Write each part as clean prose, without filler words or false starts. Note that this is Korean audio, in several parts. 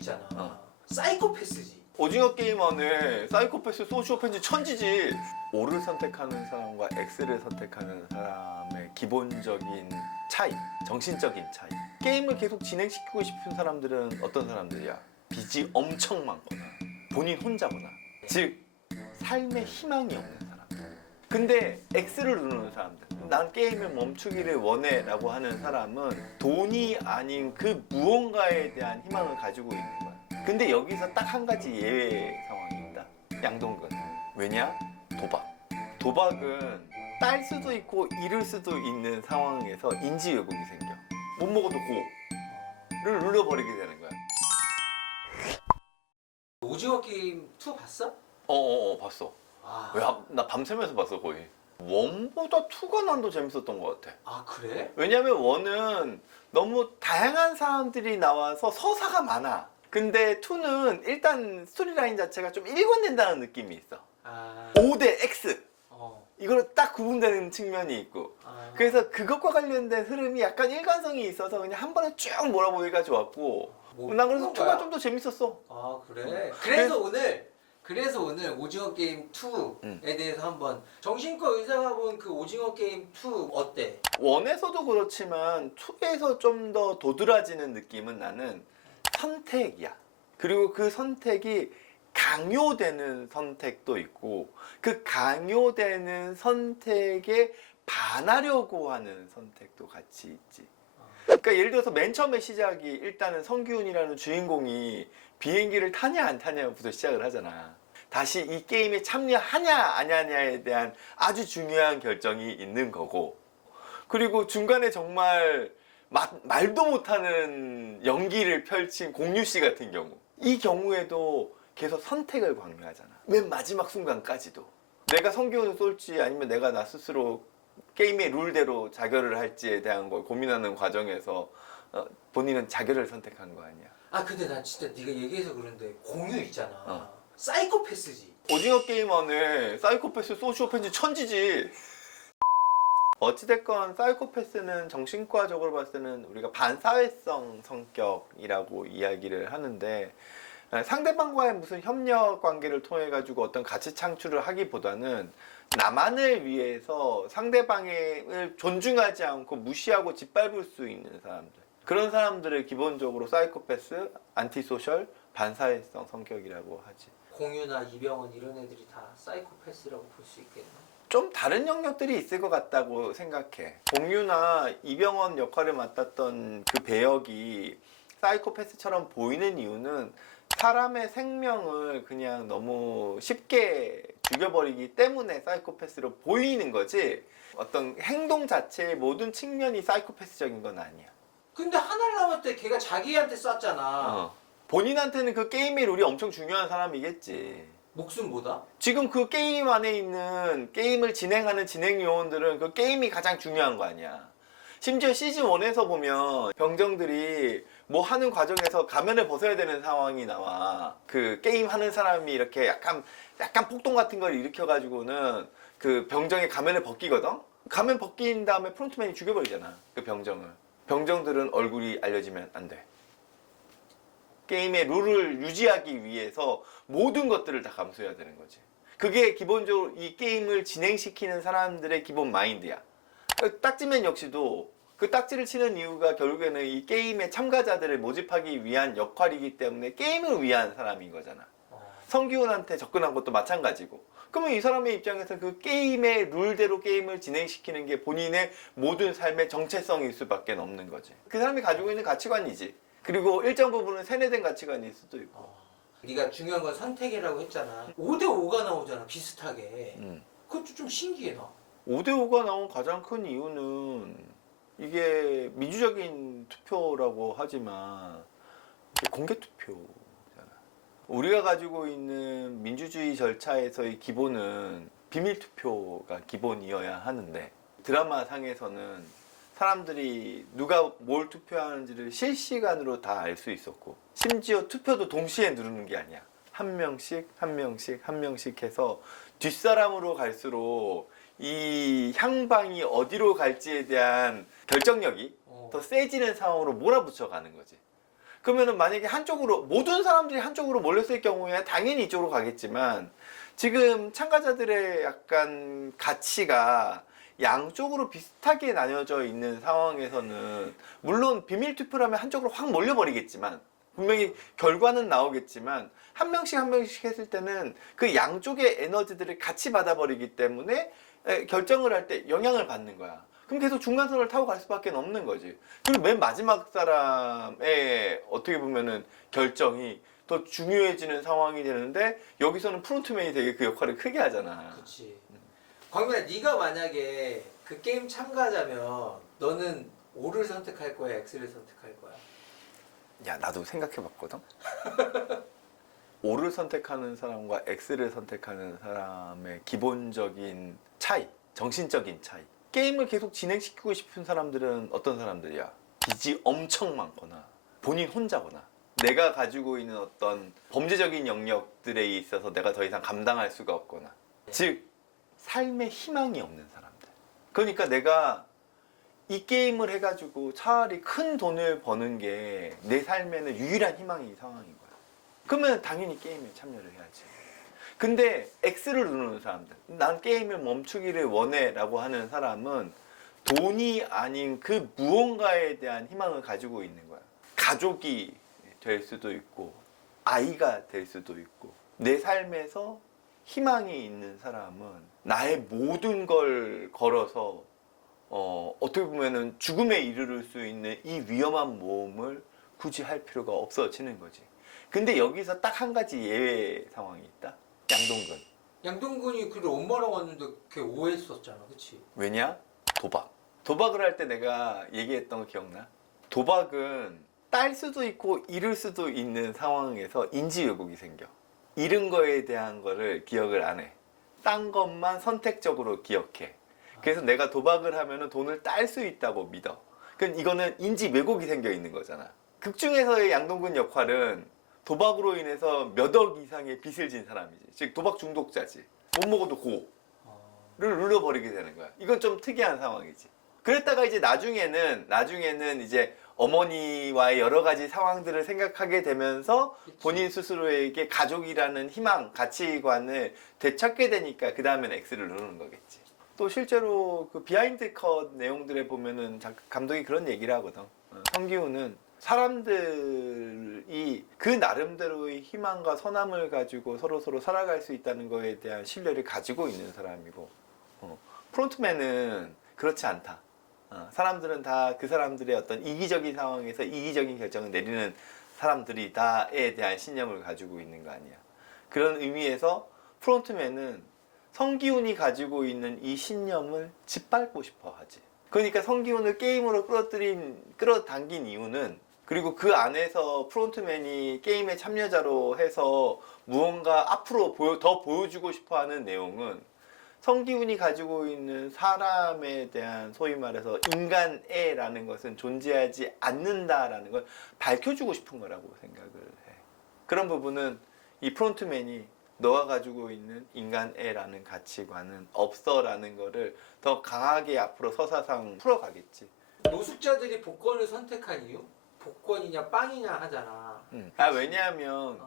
있잖아. 사이코패스지. 오징어 게임 안에 사이코패스, 소시오패스 천지지. O를 선택하는 사람과 X를 선택하는 사람의 기본적인 차이, 정신적인 차이. 게임을 계속 진행시키고 싶은 사람들은 어떤 사람들이야? 빚이 엄청 많거나 본인 혼자거나, 즉 삶에 희망이 없는 사람. 근데 X를 누르는 사람들, 난 게임을 멈추기를 원해 라고 하는 사람은 돈이 아닌 그 무언가에 대한 희망을 가지고 있는 거야. 근데 여기서 딱 한 가지 예외 상황이 있다. 양동근. 왜냐? 도박. 도박은 딸 수도 있고 잃을 수도 있는 상황에서 인지 왜곡이 생겨. 못 먹어도 고를 눌러버리게 되는 거야. 오징어 게임 2 봤어? 봤어. 아, 나 밤새면서 봤어 거의. 1보다 2가 난 더 재밌었던 것 같아. 아 그래? 왜냐면 1은 너무 다양한 사람들이 나와서 서사가 많아. 근데 2는 일단 스토리라인 자체가 좀 일관된다는 느낌이 있어. 아, O 대 X. 어, 이걸 딱 구분되는 측면이 있고. 아. 그래서 그것과 관련된 흐름이 약간 일관성이 있어서 그냥 한 번에 쭉 몰아보기가 좋았고. 뭐 난 그래서 그런 2가 거야? 좀 더 재밌었어. 아 그래? 그래서 오늘 오징어 게임 2에 대해서 한번 정신과 의사가 본 그 오징어 게임 2 어때? 1에서도 그렇지만 2에서 좀 더 도드라지는 느낌은 나는 선택이야. 그리고 그 선택이 강요되는 선택도 있고 그 강요되는 선택에 반하려고 하는 선택도 같이 있지. 그러니까 예를 들어서 맨 처음에 시작이 일단은 성기훈이라는 주인공이 비행기를 타냐 안 타냐부터 시작을 하잖아. 다시 이 게임에 참여하냐 안 하냐에 대한 아주 중요한 결정이 있는 거고, 그리고 중간에 정말 말도 못하는 연기를 펼친 공유 씨 같은 경우, 이 경우에도 계속 선택을 강요하잖아. 맨 마지막 순간까지도 내가 성기훈을 쏠지 아니면 내가 나 스스로 게임의 룰대로 자결을 할지에 대한 걸 고민하는 과정에서 본인은 자결을 선택한 거 아니야. 아 근데 난 진짜 네가 얘기해서 그런데 공유 있잖아. 사이코패스지. 오징어 게임 안에 사이코패스, 소시오패스 천지지. 어찌됐건 사이코패스는 정신과적으로 봤을 때는 우리가 반사회성 성격이라고 이야기를 하는데, 상대방과의 무슨 협력 관계를 통해 가지고 어떤 가치 창출을 하기보다는 나만을 위해서 상대방을 존중하지 않고 무시하고 짓밟을 수 있는 사람들, 그런 사람들을 기본적으로 사이코패스, 안티소셜, 반사회성 성격이라고 하지. 공유나 이병헌 이런 애들이 다 사이코패스라고 볼 수 있겠네. 좀 다른 영역들이 있을 것 같다고 생각해. 공유나 이병헌 역할을 맡았던 그 배역이 사이코패스처럼 보이는 이유는 사람의 생명을 그냥 너무 쉽게 죽여버리기 때문에 사이코패스로 보이는 거지, 어떤 행동 자체의 모든 측면이 사이코패스적인 건 아니야. 근데 하나를 남을 때 걔가 자기한테 쐈잖아. 본인한테는 그 게임의 룰이 엄청 중요한 사람이겠지. 목숨보다? 지금 그 게임 안에 있는 게임을 진행하는 진행 요원들은 그 게임이 가장 중요한 거 아니야. 심지어 시즌 1에서 보면 병정들이 뭐 하는 과정에서 가면을 벗어야 되는 상황이 나와. 그 게임 하는 사람이 이렇게 약간 폭동 같은 걸 일으켜 가지고는 그 병정의 가면을 벗기거든. 가면 벗긴 다음에 프론트맨이 죽여버리잖아, 그 병정을. 병정들은 얼굴이 알려지면 안 돼. 게임의 룰을 유지하기 위해서 모든 것들을 다 감수해야 되는 거지. 그게 기본적으로 이 게임을 진행시키는 사람들의 기본 마인드야. 딱지맨 역시도 그 딱지를 치는 이유가 결국에는 이 게임의 참가자들을 모집하기 위한 역할이기 때문에 게임을 위한 사람인 거잖아. 성기훈한테 접근한 것도 마찬가지고. 그러면 이 사람의 입장에서 그 게임의 룰대로 게임을 진행시키는 게 본인의 모든 삶의 정체성일 수밖에 없는 거지. 그 사람이 가지고 있는 가치관이지. 그리고 일정 부분은 세뇌된 가치관일 수도 있고. 네가 중요한 건 선택이라고 했잖아. 5대 5가 나오잖아, 비슷하게. 그것도 좀 신기해 나. 5대5가 나온 가장 큰 이유는 이게 민주적인 투표라고 하지만 공개 투표잖아. 우리가 가지고 있는 민주주의 절차에서의 기본은 비밀 투표가 기본이어야 하는데, 드라마 상에서는 사람들이 누가 뭘 투표하는지를 실시간으로 다 알 수 있었고, 심지어 투표도 동시에 누르는 게 아니야. 한 명씩 한 명씩 한 명씩 해서 뒷사람으로 갈수록 이 향방이 어디로 갈지에 대한 결정력이 더 세지는 상황으로 몰아붙여 가는 거지. 그러면은 만약에 한쪽으로 모든 사람들이 한쪽으로 몰렸을 경우에 당연히 이쪽으로 가겠지만 지금 참가자들의 약간 가치가 양쪽으로 비슷하게 나뉘어져 있는 상황에서는 물론 비밀 투표라면 한쪽으로 확 몰려버리겠지만 분명히 결과는 나오겠지만 한 명씩 한 명씩 했을 때는 그 양쪽의 에너지들을 같이 받아버리기 때문에 결정을 할 때 영향을 받는 거야. 그럼 계속 중간선을 타고 갈 수밖에 없는 거지. 그리고 맨 마지막 사람의 어떻게 보면은 결정이 더 중요해지는 상황이 되는데 여기서는 프론트맨이 되게 그 역할을 크게 하잖아. 그렇지. 광민아, 네가 만약에 그 게임 참가자면 너는 O를 선택할 거야, X를 선택할 거야? 야, 나도 생각해봤거든. O를 선택하는 사람과 X를 선택하는 사람의 기본적인 차이, 정신적인 차이. 게임을 계속 진행시키고 싶은 사람들은 어떤 사람들이야? 빚이 엄청 많거나 본인 혼자거나 내가 가지고 있는 어떤 범죄적인 영역들에 있어서 내가 더 이상 감당할 수가 없거나 즉 삶에 희망이 없는 사람들. 그러니까 내가 이 게임을 해가지고 차라리 큰 돈을 버는 게 내 삶에는 유일한 희망인 상황인 거야. 그러면 당연히 게임에 참여를 해야지. 근데 X를 누르는 사람들, 난 게임을 멈추기를 원해 라고 하는 사람은 돈이 아닌 그 무언가에 대한 희망을 가지고 있는 거야. 가족이 될 수도 있고 아이가 될 수도 있고 내 삶에서 희망이 있는 사람은 나의 모든 걸 걸어서 어떻게 보면은 죽음에 이르를 수 있는 이 위험한 모험을 굳이 할 필요가 없어지는 거지. 근데 여기서 딱 한 가지 예외 상황이 있다. 양동근. 양동근이 그래 엄마랑 왔는데 걔 오해했었잖아, 그치? 왜냐? 도박. 도박을 할 때 내가 얘기했던 거 기억나? 도박은 딸 수도 있고 잃을 수도 있는 상황에서 인지 왜곡이 생겨. 잃은 거에 대한 거를 기억을 안 해. 딴 것만 선택적으로 기억해. 그래서 내가 도박을 하면은 돈을 딸 수 있다고 믿어. 그럼 이거는 인지 왜곡이 생겨 있는 거잖아. 극 중에서의 양동근 역할은 도박으로 인해서 몇 억 이상의 빚을 진 사람이지. 즉 도박 중독자지. 못 먹어도 고를 눌러버리게 되는 거야. 이건 좀 특이한 상황이지. 그랬다가 이제 나중에는 이제 어머니와의 여러 가지 상황들을 생각하게 되면서 본인 스스로에게 가족이라는 희망, 가치관을 되찾게 되니까 그 다음엔 X를 누르는 거겠지. 또 실제로 그 비하인드 컷 내용들에 보면은 감독이 그런 얘기를 하거든. 성기훈은 사람들이 그 나름대로의 희망과 선함을 가지고 서로 살아갈 수 있다는 거에 대한 신뢰를 가지고 있는 사람이고 프론트맨은 그렇지 않다. 사람들은 다 그 사람들의 어떤 이기적인 상황에서 이기적인 결정을 내리는 사람들이다에 대한 신념을 가지고 있는 거 아니야. 그런 의미에서 프론트맨은 성기훈이 가지고 있는 이 신념을 짓밟고 싶어 하지. 그러니까 성기훈을 게임으로 끌어당긴 이유는, 그리고 그 안에서 프론트맨이 게임의 참여자로 해서 무언가 앞으로 더 보여주고 싶어 하는 내용은 성기훈이 가지고 있는 사람에 대한 소위 말해서 인간애라는 것은 존재하지 않는다라는 걸 밝혀주고 싶은 거라고 생각을 해. 그런 부분은 이 프론트맨이 너가 가지고 있는 인간애라는 가치관은 없어라는 거를 더 강하게 앞으로 서사상 풀어가겠지. 노숙자들이 복권을 선택한 이유? 복권이냐 빵이냐 하잖아. 왜냐하면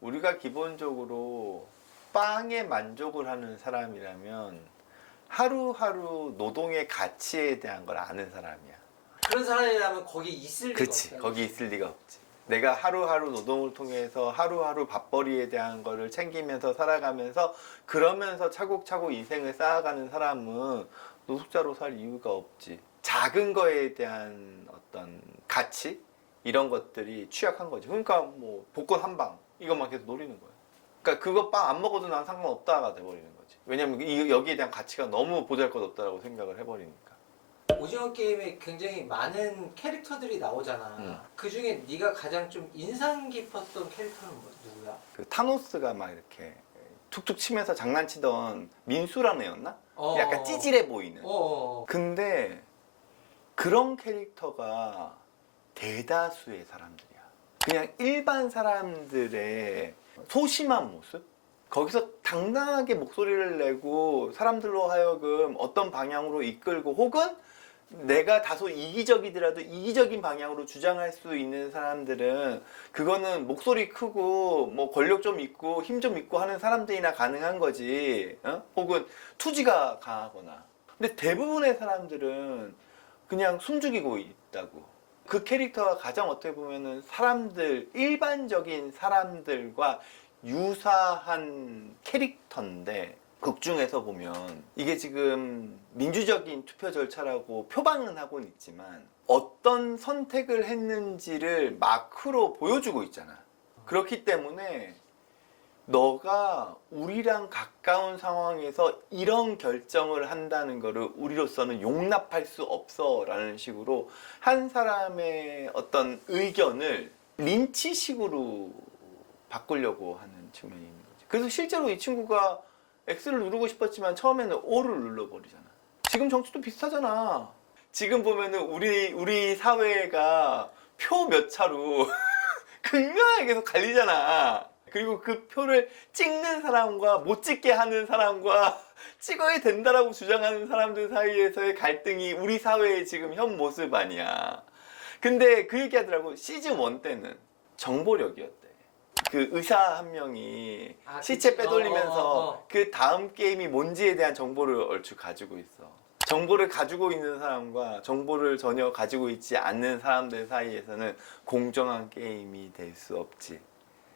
우리가 기본적으로 빵에 만족을 하는 사람이라면 하루하루 노동의 가치에 대한 걸 아는 사람이야. 그런 사람이라면 거기 있을 리가 그렇지. 없다. 거기 있을 리가 없지. 내가 하루하루 노동을 통해서 하루하루 밥벌이에 대한 거를 챙기면서 살아가면서 그러면서 차곡차곡 인생을 쌓아가는 사람은 노숙자로 살 이유가 없지. 작은 거에 대한 어떤 가치? 이런 것들이 취약한 거지. 그러니까 뭐 복권 한 방 이것만 계속 노리는 거야. 그러니까 그거 빵 안 먹어도 난 상관없다가 돼버리는 거지. 왜냐면 여기에 대한 가치가 너무 보잘것없다라고 생각을 해버리니까. 오징어 게임에 굉장히 많은 캐릭터들이 나오잖아. 그 중에 네가 가장 좀 인상 깊었던 캐릭터는 누구야? 그 타노스가 막 이렇게 툭툭 치면서 장난치던 민수라는 애였나? 약간 찌질해 보이는. 근데 그런 캐릭터가 대다수의 사람들이야. 그냥 일반 사람들의 소심한 모습? 거기서 당당하게 목소리를 내고 사람들로 하여금 어떤 방향으로 이끌고 혹은 내가 다소 이기적이더라도 이기적인 방향으로 주장할 수 있는 사람들은 그거는 목소리 크고 뭐 권력 좀 있고 힘 좀 있고 하는 사람들이나 가능한 거지. 혹은 투지가 강하거나. 근데 대부분의 사람들은 그냥 숨죽이고 있다고. 그 캐릭터가 가장 어떻게 보면은 사람들, 일반적인 사람들과 유사한 캐릭터인데 극 중에서 보면 이게 지금 민주적인 투표 절차라고 표방은 하고는 있지만 어떤 선택을 했는지를 마크로 보여주고 있잖아. 그렇기 때문에 너가 우리랑 가까운 상황에서 이런 결정을 한다는 거를 우리로서는 용납할 수 없어 라는 식으로 한 사람의 어떤 의견을 린치식으로 바꾸려고 하는 측면이 있는 거지. 그래서 실제로 이 친구가 X를 누르고 싶었지만 처음에는 O를 눌러버리잖아. 지금 정치도 비슷하잖아. 지금 보면은 우리 사회가 표 몇 차로 극명하게 계속 갈리잖아. 그리고 그 표를 찍는 사람과 못 찍게 하는 사람과 찍어야 된다라고 주장하는 사람들 사이에서의 갈등이 우리 사회의 지금 현 모습 아니야. 근데 그 얘기 하더라고. 시즌 1 때는 정보력이었대. 그 의사 한 명이 시체 빼돌리면서 그 다음 게임이 뭔지에 대한 정보를 얼추 가지고 있어. 정보를 가지고 있는 사람과 정보를 전혀 가지고 있지 않는 사람들 사이에서는 공정한 게임이 될 수 없지.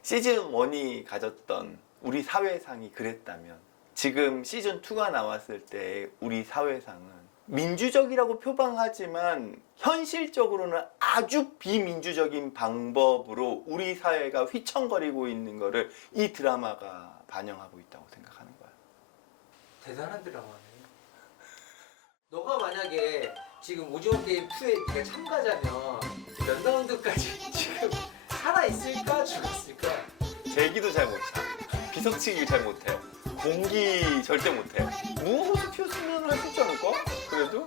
시즌 1이 가졌던 우리 사회상이 그랬다면 지금 시즌 2가 나왔을 때 우리 사회상은 민주적이라고 표방하지만 현실적으로는 아주 비민주적인 방법으로 우리 사회가 휘청거리고 있는 거를 이 드라마가 반영하고 있다고 생각하는 거야. 대단한 드라마네. 너가 만약에 지금 오징어 게임 2에 네가 참가자면 몇 라운드까지 지금 살아 있을까 죽었을까? 제기도 잘 못해. 비석치기 잘 못해. 공기 절대 못해. 무엇을 피웠으면 할 수 있지 않을까? 그래도?